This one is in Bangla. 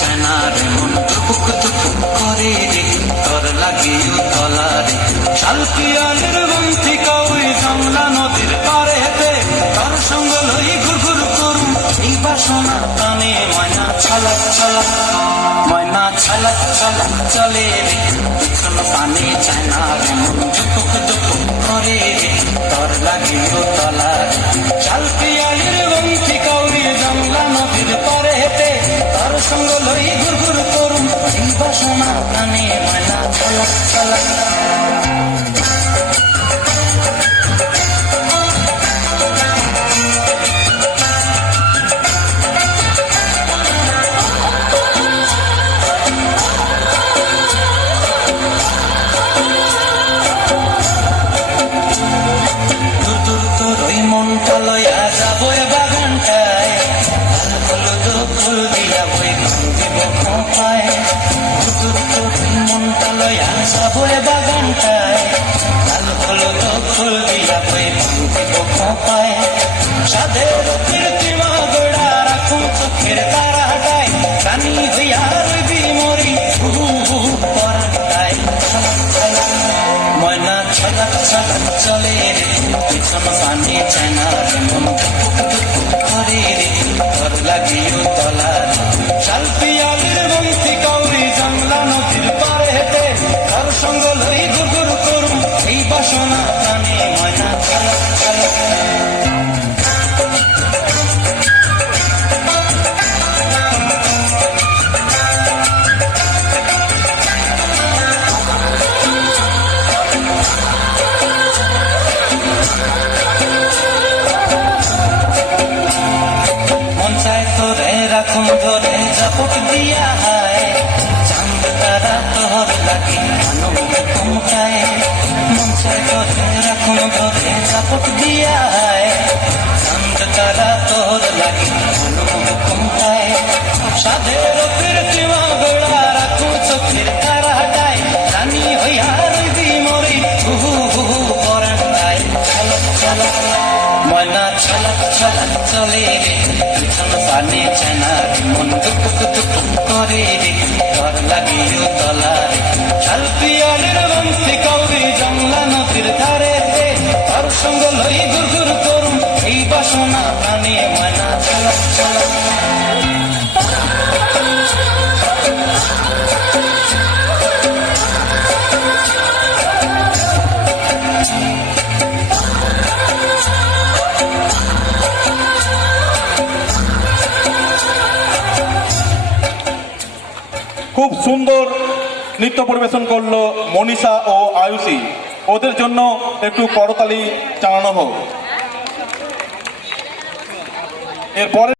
চায় না রে মন টুকুক টুকুক করে রে তোর লাগে উতলা রে শালপিয়ালের বন্ধি কাউই জংলা নদীর পারেতে তোর সঙ্গ লই ঘুরঘুর করুম এই বাসনা প্রাণে ময়না ছলক ছলক ময়না ছলক ছলক চলে রে পিছন পানে চায় না রে মন টুকুক টুকুক করে রে তোর লাগে উতলা রে শালপিয়ালের বন্ধি কাউই জংলা নদীর পারেতে তোর সঙ্গ লই ঘুরঘুর করুম এই বাসনা প্রাণে ময়না ছলক ছলক মনটা লয়া যাবো বাগানটায় হলুদ ফুল দিয়া বই দিব খোঁপায় মনটা লয়া যাবো বাগানটায় হলুদ ফুল দিয়া বই দিব খোঁপায় সাদের কীর্তিমা গোড়া রাখুন চোখের তারাটায় রানী হইয়া রবি মরি হুহু হুহু পরাটায় ময়না ছলক ছলক চলে রে পিছন পানে চায় না রে মন টুকুক টুকুক করে রে তোর লাগে উতলা রে শালপিয়ালের বন্ধি কাউরি জংলা নদীর পারে হেঁটে তোর সঙ্গ লই ঘুরঘুর করুম এই বাসনা প্রাণে ময়না ছলক ছলক রাখুন ধরে জাপট দিয়া হায় চাঁদ তারা তোর লাগে আনন্দ কমকায় মন চায় ধরে রাখুন ধরে জাপট দিয়া হায় চাঁদ তারা তোর লাগে আনন্দ কমকায় সাধের কীর্তিমা গোড়া রাখুন চোখের তারাটায় রানী হইয়া রবি মরি হুহু হুহু পরাটায় ছলক ছলক ময়না ছলক ছলক চলে রে পিছন পানে চায় না রে মন টুকুক টুকুক করে রে তোর লাগে উতলা রে শালপিয়ালের বন্ধি কাউরি জংলা নদীর ধারেতে তোর সঙ্গ লই ঘুরঘুর করুম এই বাসনা প্রাণে ময়না ছলক ছলক খুব সুন্দর নৃত্য পরিবেশন করলো মনীষা ও আয়ুষী ওদের জন্য একটু করতালি জানানো হোক এরপরে